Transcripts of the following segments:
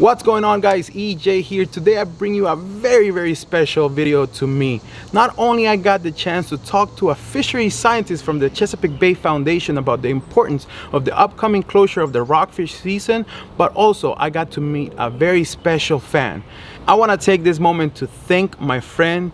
What's going on, guys? EJ here. Today I bring you a very special video to me. Not only I got the chance to talk to a fishery scientist from the Chesapeake Bay Foundation about the importance of the upcoming closure of the rockfish season, but also I got to meet a very special fan. I want to take this moment to thank my friend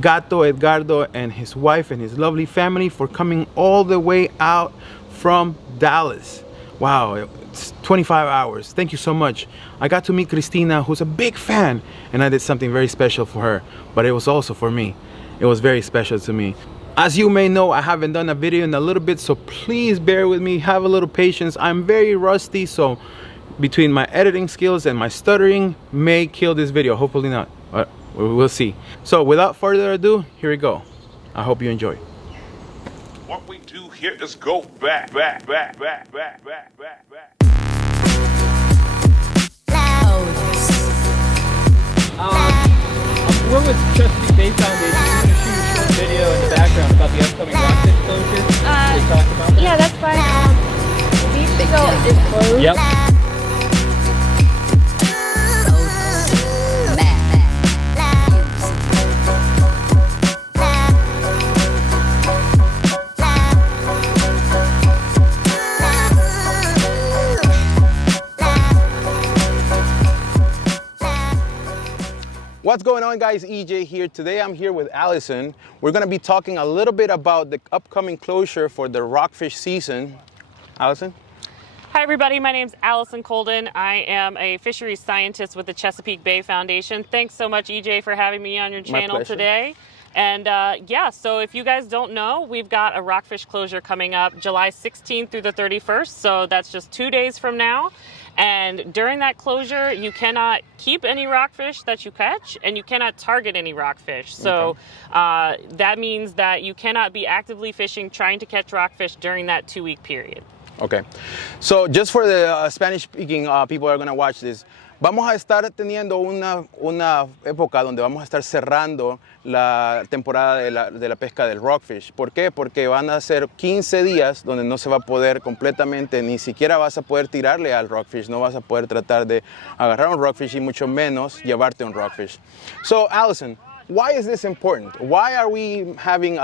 Gato Edgardo and his wife and his lovely family for coming all the way out from Dallas. Wow, it's 25 hours. Thank you so much. I got to meet Cristina, who's a big fan, and I did something very special for her, but it was also for me. It was very special to me. As you may know, I haven't done a video in a little bit, so please bear with me, have a little patience. I'm very rusty, so between my editing skills and my stuttering may kill this video. Hopefully not, but we'll see. So without further ado, here we go. I hope you enjoy. What we do here is go back. We're with Chesapeake Bay Foundation. We're going to shoot a short video in the background about the upcoming rockfish closure. Can we talk about that? Yeah, that's fine. These should go is closed. Yep. What's going on, guys? EJ here. Today I'm here with Allison. We're going to be talking a little bit about the upcoming closure for the rockfish season. Allison? Hi everybody, my name's Allison Colden. I am a fishery scientist with the Chesapeake Bay Foundation. Thanks so much, EJ, for having me on your channel today. And yeah, so if you guys don't know, we've got a rockfish closure coming up July 16th through the 31st. So that's just 2 days from now. And during that closure, you cannot keep any rockfish that you catch, and you cannot target any rockfish. So that means that you cannot be actively fishing trying to catch rockfish during that 2-week period. Okay. So just for the Spanish-speaking people that are going to watch this, vamos a estar teniendo una época donde vamos a estar cerrando la temporada de la pesca del rockfish. ¿Por qué? Porque van a ser 15 días donde no se va a poder completamente, ni siquiera vas a poder tirarle al rockfish, no vas a poder tratar de agarrar un rockfish y mucho menos llevarte un rockfish. So, Allison, why is this important? Why are we having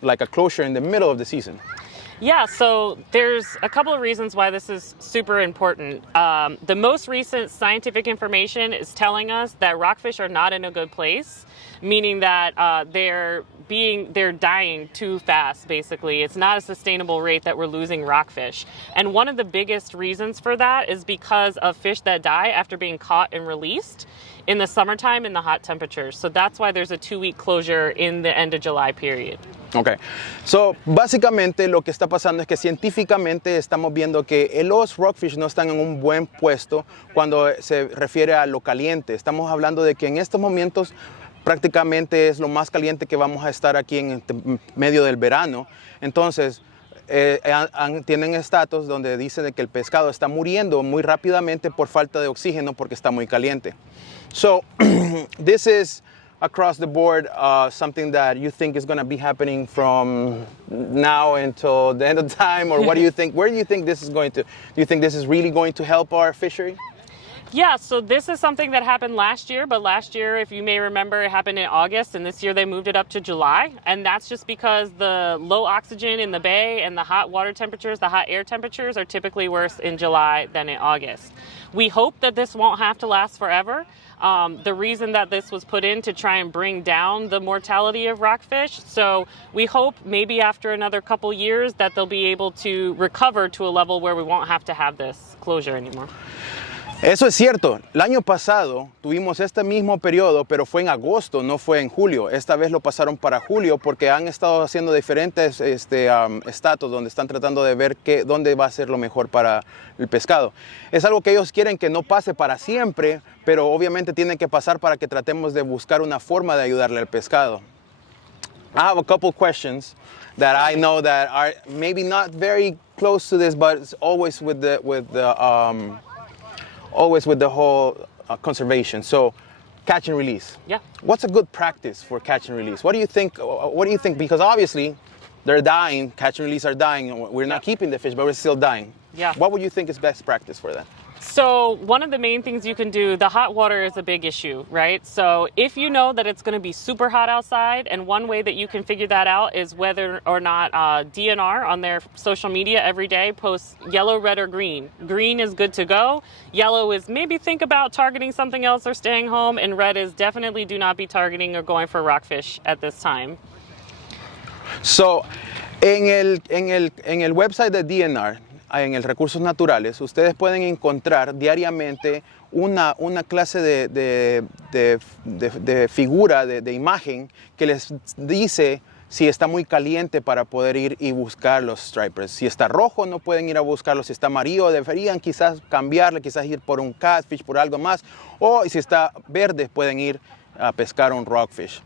like a closure in the middle of the season? Yeah, so there's a couple of reasons why this is super important. The most recent scientific information is telling us that rockfish are not in a good place, meaning that they're dying too fast, basically. It's not a sustainable rate that we're losing rockfish. And one of the biggest reasons for that is because of fish that die after being caught and released in the summertime in the hot temperatures. So that's why there's a 2-week closure in the end of July period. Ok, so básicamente lo que está pasando es que científicamente estamos viendo que los rockfish no están en un buen puesto cuando se refiere a lo caliente. Estamos hablando de que en estos momentos prácticamente es lo más caliente que vamos a estar aquí en medio del verano. Entonces, tienen estatus donde dicen de que el pescado está muriendo muy rápidamente por falta de oxígeno porque está muy caliente. So, this is across the board something that you think is going to be happening from now until the end of time, or what do you think? Where do you think this is going to? Do you think this is really going to help our fishery? Yeah, so this is something that happened last year, but last year, if you may remember, it happened in August, and this year they moved it up to July. And that's just because the low oxygen in the bay and the hot water temperatures, the hot air temperatures are typically worse in July than in August. We hope that this won't have to last forever. The reason that this was put in to try and bring down the mortality of rockfish. So we hope maybe after another couple years that they'll be able to recover to a level where we won't have to have this closure anymore. Eso es cierto. El año pasado tuvimos este mismo periodo, pero fue en agosto, no fue en julio. Esta vez lo pasaron para julio porque han estado haciendo diferentes estatus donde están tratando de ver dónde va a ser lo mejor para el pescado. Es algo que ellos quieren que no pase para siempre, pero obviamente tiene que pasar para que tratemos de buscar una forma de ayudarle al pescado. I have a couple questions that I know that are maybe not very close to this, but it's always with the whole conservation. So, catch and release. Yeah. What's a good practice for catch and release? What do you think? Because obviously, they're dying. Catch and release are dying. We're not keeping the fish, but we're still dying. Yeah. What would you think is best practice for that? So one of the main things you can do, the hot water is a big issue, right? So if you know that it's going to be super hot outside, and one way that you can figure that out is whether or not DNR on their social media every day posts yellow, red, or green. Green is good to go. Yellow is maybe think about targeting something else or staying home, and red is definitely do not be targeting or going for rockfish at this time. So, en el website de DNR, en el Recursos Naturales, ustedes pueden encontrar diariamente una clase de figura, de imagen, que les dice si está muy caliente para poder ir y buscar los stripers. Si está rojo no pueden ir a buscarlo, si está amarillo deberían quizás cambiarle, quizás ir por un catfish, por algo más, o si está verde pueden ir a pescar un rockfish.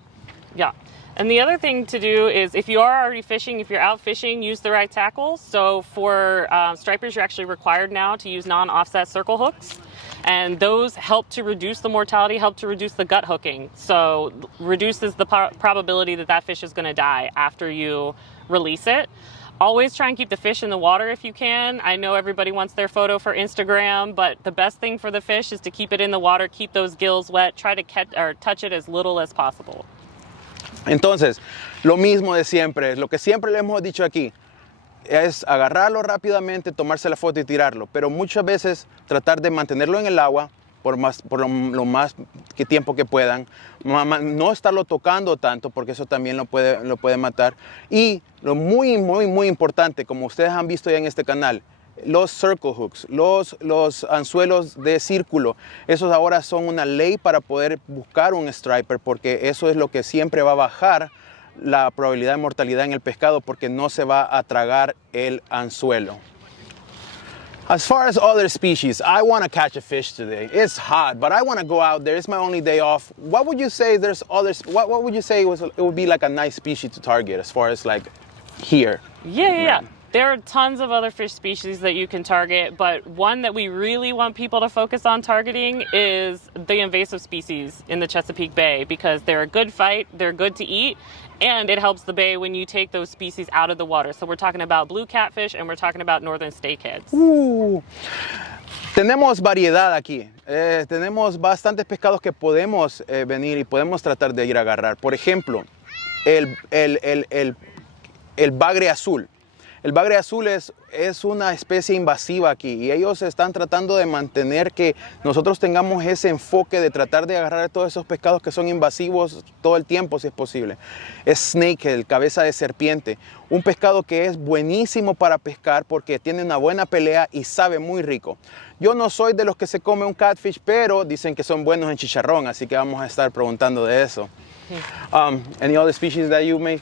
Yeah. And the other thing to do is if you are already fishing, if you're out fishing, use the right tackle. So for stripers, you're actually required now to use non-offset circle hooks. And those help to reduce the mortality, help to reduce the gut hooking. So reduces the probability that that fish is going to die after you release it. Always try and keep the fish in the water if you can. I know everybody wants their photo for Instagram, but the best thing for the fish is to keep it in the water, keep those gills wet, try to catch or touch it as little as possible. Entonces, lo mismo de siempre, lo que siempre le hemos dicho aquí, es agarrarlo rápidamente, tomarse la foto y tirarlo, pero muchas veces tratar de mantenerlo en el agua por lo más que tiempo que puedan, no estarlo tocando tanto porque eso también lo puede matar. Y lo muy importante, como ustedes han visto ya en este canal, los circle hooks, los anzuelos de círculo, esos ahora son una ley para poder buscar un striper, porque eso es lo que siempre va a bajar la probabilidad de mortalidad en el pescado, porque no se va a tragar el anzuelo. As far as other species, I want to catch a fish today. It's hot, but I want to go out there. It's my only day off. What would you say there's others? What would you say it would be like a nice species to target as far as like here? Yeah. There are tons of other fish species that you can target, but one that we really want people to focus on targeting is the invasive species in the Chesapeake Bay, because they're a good fight, they're good to eat, and it helps the bay when you take those species out of the water. So we're talking about blue catfish and we're talking about northern snakeheads. Tenemos variedad aquí. Tenemos bastantes pescados que podemos venir y podemos tratar de ir a agarrar. Por ejemplo, el bagre azul. El bagre azul es una especie invasiva aquí y ellos están tratando de mantener que nosotros tengamos ese enfoque de tratar de agarrar todos esos pescados que son invasivos todo el tiempo si es posible. Es snakehead, cabeza de serpiente, un pescado que es buenísimo para pescar porque tiene una buena pelea y sabe muy rico. Yo no soy de los que se come un catfish, pero dicen que son buenos en chicharrón, así que vamos a estar preguntando de eso. Any other species that you may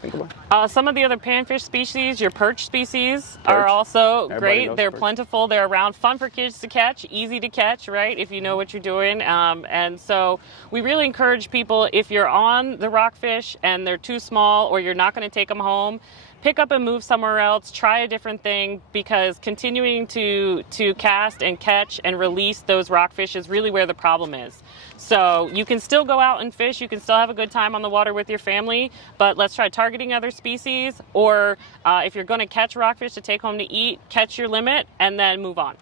think about? Some of the other panfish species, your perch species, are also great. They're plentiful. They're around, fun for kids to catch, easy to catch, right, if you know what you're doing. And so we really encourage people, if you're on the rockfish and they're too small or you're not going to take them home, pick up and move somewhere else, try a different thing, because continuing to cast and catch and release those rockfish is really where the problem is. So you can still go out and fish, you can still have a good time on the water with your family, but let's try targeting other species, or if you're going to catch rockfish to take home to eat, catch your limit and then move on.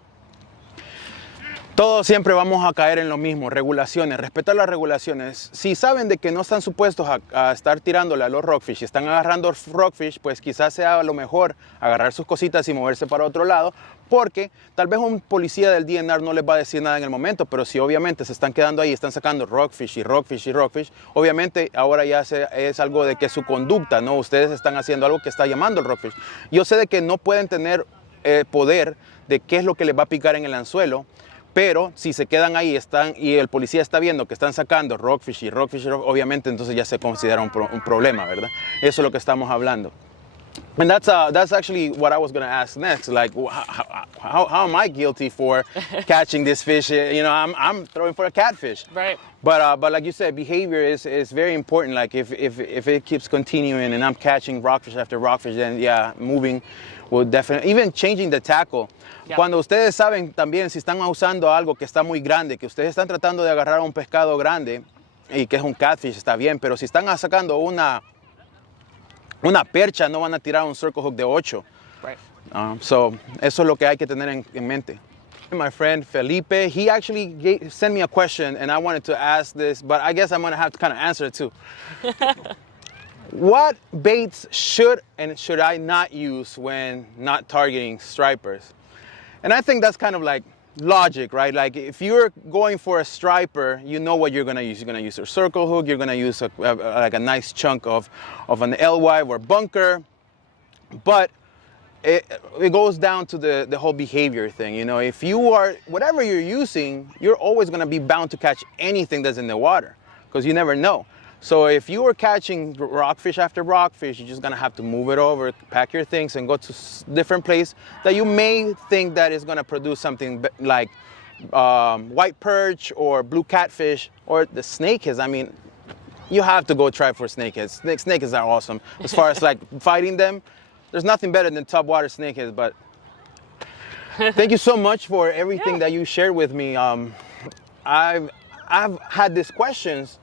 Todos siempre vamos a caer en lo mismo, regulaciones, respetar las regulaciones. Si saben de que no están supuestos a estar tirándole a los rockfish y están agarrando rockfish, pues quizás sea lo mejor agarrar sus cositas y moverse para otro lado, porque tal vez un policía del DNR no les va a decir nada en el momento, pero si obviamente se están quedando ahí, están sacando rockfish y rockfish y rockfish, obviamente ahora ya es algo de que su conducta, ¿no? Ustedes están haciendo algo que está llamando el rockfish. Yo sé de que no pueden tener poder de qué es lo que les va a picar en el anzuelo, pero si se quedan ahí y el policía está viendo que están sacando rockfish y rockfish, obviamente entonces ya se considera un problema, ¿verdad? Eso es lo que estamos hablando. And that's actually what I was going to ask next. Like, how am I guilty for catching this fish? You know, I'm throwing for a catfish. Right. But like you said, behavior is very important. Like if it keeps continuing and I'm catching rockfish after rockfish, then yeah, moving will definitely, even changing the tackle. Yeah. Cuando ustedes saben también si están usando algo que está muy grande, que ustedes están tratando de agarrar un pescado grande y que es un catfish, está bien, pero si están sacando una percha, no van a tirar un circle hook de 8. Right. So eso es lo que hay que tener en mente. my friend Felipe. He actually sent me a question and I wanted to ask this, but I guess I'm gonna have to kind of answer it too. What baits should and should I not use when not targeting stripers? And I think that's kind of like logic, right? Like if you're going for a striper, you know what you're gonna use. You're gonna use a circle hook, you're gonna use like a nice chunk of an alewife or bunker, but it goes down to the whole behavior thing. You know, if you are, whatever you're using, you're always gonna be bound to catch anything that's in the water because you never know. So if you are catching rockfish after rockfish, you're just gonna have to move it over, pack your things and go to different place that you may think that is gonna produce something like white perch or blue catfish or the snakeheads. I mean, you have to go try for snakeheads. Snakeheads are awesome. As far as like fighting them, there's nothing better than top water snakeheads, but thank you so much for everything that you shared with me. I've had these questions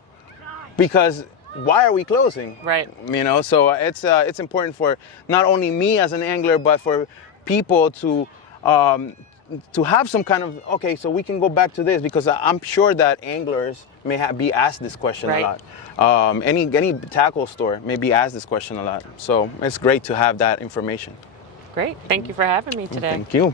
because why are we closing? Right. You know, so it's important for not only me as an angler, but for people to have some kind of, okay, so we can go back to this, because I'm sure that anglers may be asked this question a lot. Any tackle store may be asked this question a lot. So it's great to have that information. Great. Thank you for having me today. Thank you.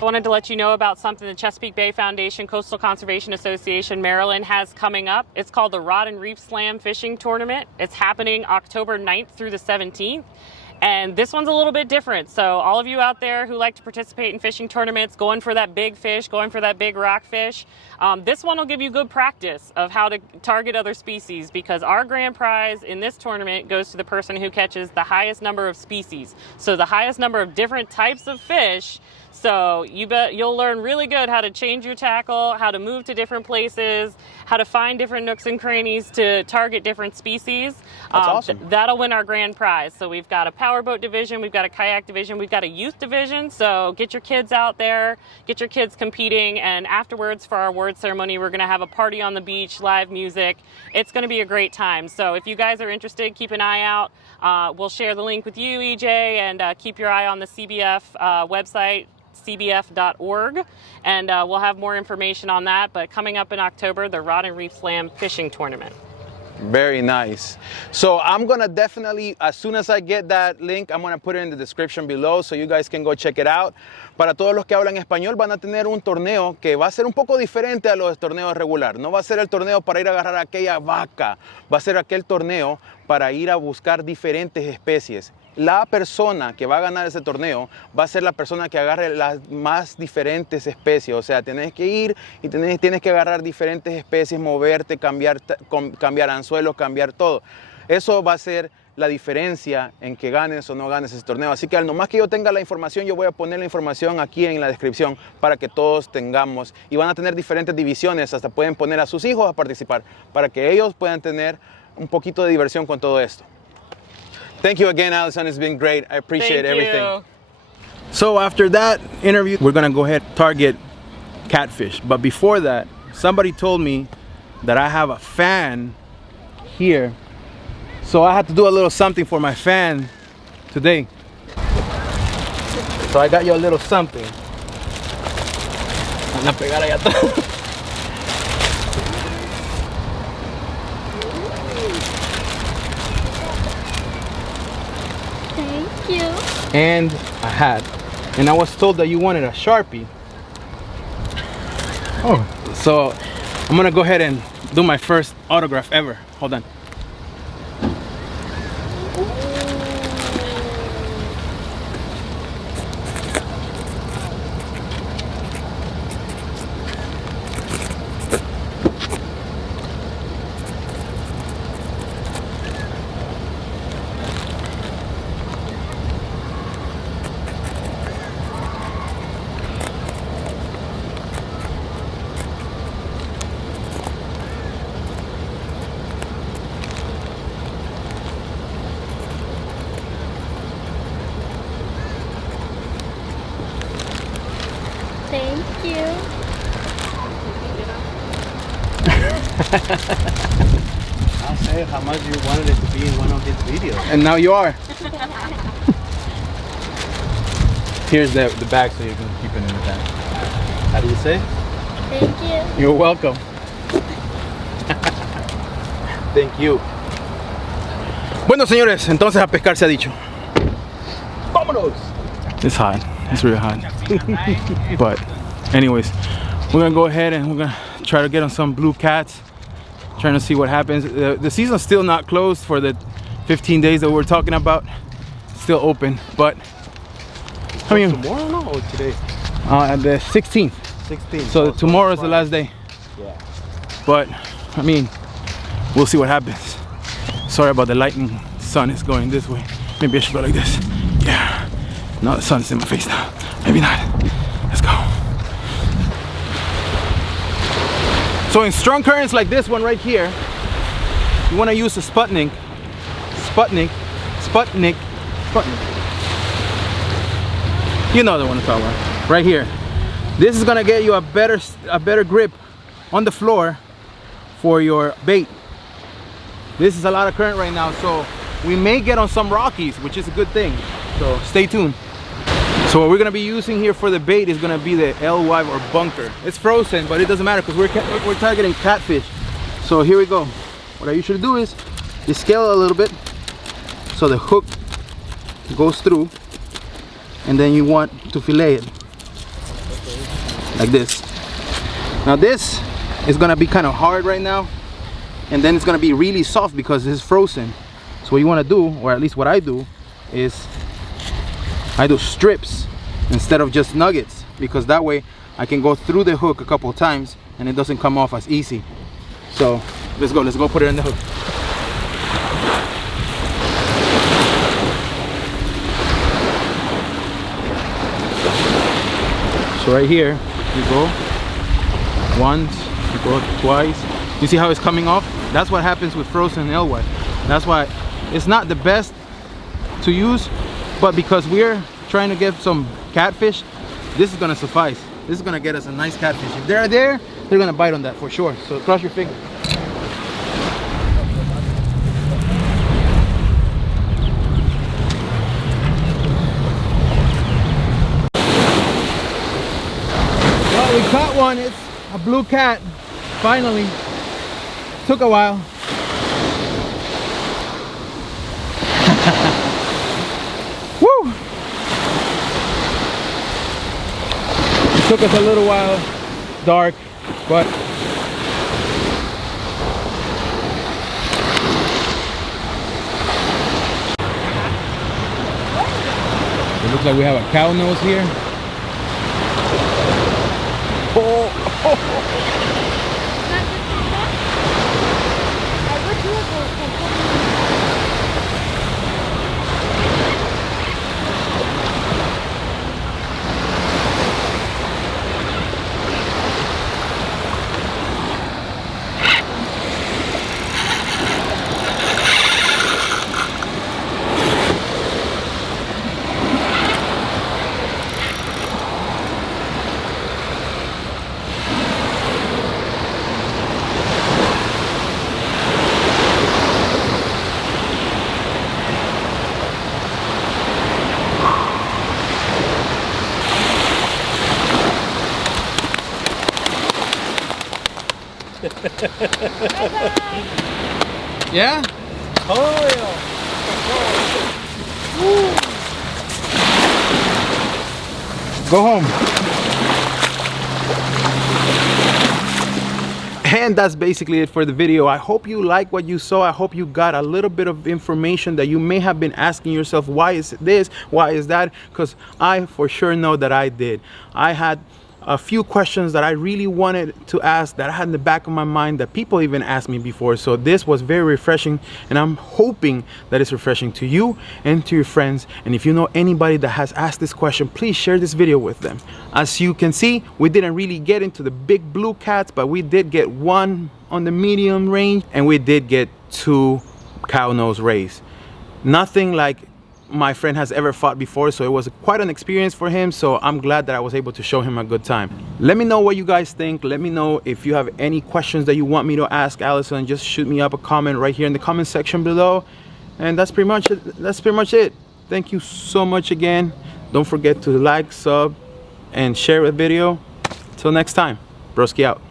I wanted to let you know about something the Chesapeake Bay Foundation, Coastal Conservation Association, Maryland has coming up. It's called the Rod and Reef Slam Fishing Tournament. It's happening October 9th through the 17th. And this one's a little bit different. So all of you out there who like to participate in fishing tournaments, going for that big fish, going for that big rockfish, this one will give you good practice of how to target other species, because our grand prize in this tournament goes to the person who catches the highest number of species. So the highest number of different types of fish. So you'll learn really good how to change your tackle, how to move to different places, how to find different nooks and crannies to target different species. That's awesome. That'll win our grand prize. So we've got a powerboat division, we've got a kayak division, we've got a youth division. So get your kids out there, get your kids competing, and afterwards for our award ceremony, we're gonna have a party on the beach, live music. It's gonna be a great time. So if you guys are interested, keep an eye out. We'll share the link with you, EJ, and keep your eye on the CBF website, cbf.org, and we'll have more information on that. But coming up in October, the Rod and Reef Slam Fishing Tournament. Very nice. So I'm gonna definitely, as soon as I get that link, I'm gonna put it in the description below so you guys can go check it out. Para todos los que hablan español, van a tener un torneo que va a ser un poco diferente a los torneos regular. No va a ser el torneo para ir a agarrar aquella vaca, va a ser aquel torneo para ir a buscar diferentes especies. La persona que va a ganar ese torneo va a ser la persona que agarre las más diferentes especies. O sea, tienes que ir y tienes que agarrar diferentes especies, moverte, cambiar anzuelos, cambiar todo. Eso va a ser la diferencia en que ganes o no ganes ese torneo. Así que al nomás que yo tenga la información, yo voy a poner la información aquí en la descripción para que todos tengamos. Y van a tener diferentes divisiones, hasta pueden poner a sus hijos a participar para que ellos puedan tener un poquito de diversión con todo esto. Thank you again, Allison. It's been great. I appreciate everything. So after that interview, we're gonna go ahead and target catfish. But before that, somebody told me that I have a fan here. So I had to do a little something for my fan today. So I got you a little something. Van a pegar allá atrás. And a hat. And I was told that you wanted a Sharpie. Oh. So I'm gonna go ahead and do my first autograph ever. Hold on. Thank you. I'll say how much you wanted it to be in one of his videos. And now you are. Here's the bag so you can keep it in the bag. How do you say? Thank you. You're welcome. Thank you. Bueno, señores, entonces a pescar se ha dicho. Vámonos. It's hot. It's really hot. But anyways, we're gonna go ahead and we're gonna try to get on some blue cats. Trying to see what happens. The season's still not closed for the 15 days that we're talking about. Still open, but I mean Tomorrow no, or today? the 16th. 16. So tomorrow is the last day. Yeah. But I mean, we'll see what happens. Sorry about the lightning. Sun is going this way. Maybe I should go like this. Yeah. No, the sun is in my face now. Maybe not. Let's go. So in strong currents like this one right here, you want to use a Sputnik. You know the one I'm talking about. Right here. This is gonna get you a better grip on the floor for your bait. This is a lot of current right now, so we may get on some rockies, which is a good thing. So stay tuned. So what we're gonna be using here for the bait is gonna be the alewife or bunker. It's frozen, but it doesn't matter because we're targeting catfish. So here we go. What I usually do is you scale it a little bit so the hook goes through, and then you want to fillet it like this. Now this is gonna be kind of hard right now, and then it's gonna be really soft because it's frozen. So what you want to do, or at least what I do, is I do strips instead of just nuggets, because that way I can go through the hook a couple times and it doesn't come off as easy. So let's go put it in the hook. So right here you go once, you go twice. You see how it's coming off? That's what happens with frozen alewife. That's why it's not the best to use, but because we're trying to get some catfish, this is gonna suffice. This is gonna get us a nice catfish. If they're there, they're gonna bite on that for sure. So cross your fingers. Well, we caught one. It's a blue cat. Finally. Took a while. Woo! It took us a little while, dark, but it looks like we have a cow nose here. Yeah? Oh, Go home. And that's basically it for the video. I hope you like what you saw. I hope you got a little bit of information that you may have been asking yourself, why is this, why is that? Because I for sure know that I did. I had a few questions that I really wanted to ask that I had in the back of my mind that people even asked me before. So this was very refreshing, and I'm hoping that it's refreshing to you and to your friends. And if you know anybody that has asked this question, please share this video with them. As you can see, we didn't really get into the big blue cats, but we did get one on the medium range, and we did get 2 cow nose rays. Nothing like my friend has ever fought before, so it was quite an experience for him. So I'm glad that I was able to show him a good time. Let me know what you guys think. Let me know if you have any questions that you want me to ask Allison. Just shoot me up a comment right here in the comment section below. And that's pretty much it. Thank you so much again. Don't forget to like, sub, and share the video. Till next time, Broski out.